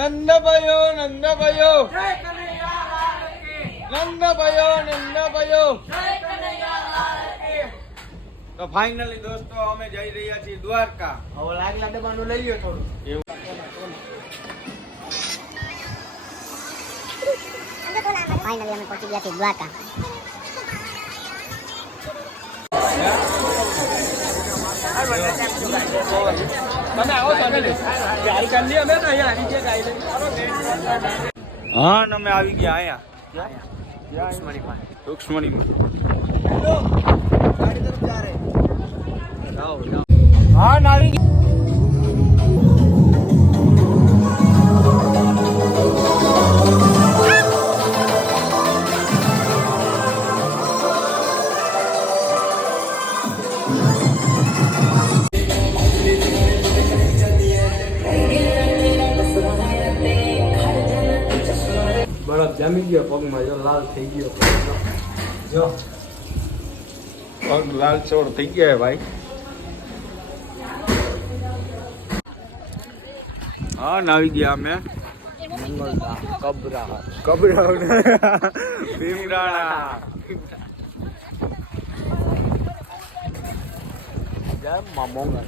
નંદભાઈઓ નંદભાઈઓ નંદભાઈઓ નંદભાઈઓ. તો ફાઇનલી દોસ્તો અમે જઈ રહ્યા છીએ દ્વારકા. હવે લાગલા દબાનું લઈ લ્યો થોડું. ફાઇનલી અમે પહોંચી ગયા છીએ દ્વારકા. હા અમે આવી ગયા અહીંયા રૂક્ષ્મણીમાં. હા ના આવી ગયા. બરફ જામી ગયો પગમાં, જો લાલ થઈ ગયો. જો પગ લાલ ચોળ થઈ ગયા ભાઈ. હા ના આવી ગયા અમે કબરા ભીમરાણા. જય મા મોંગલ.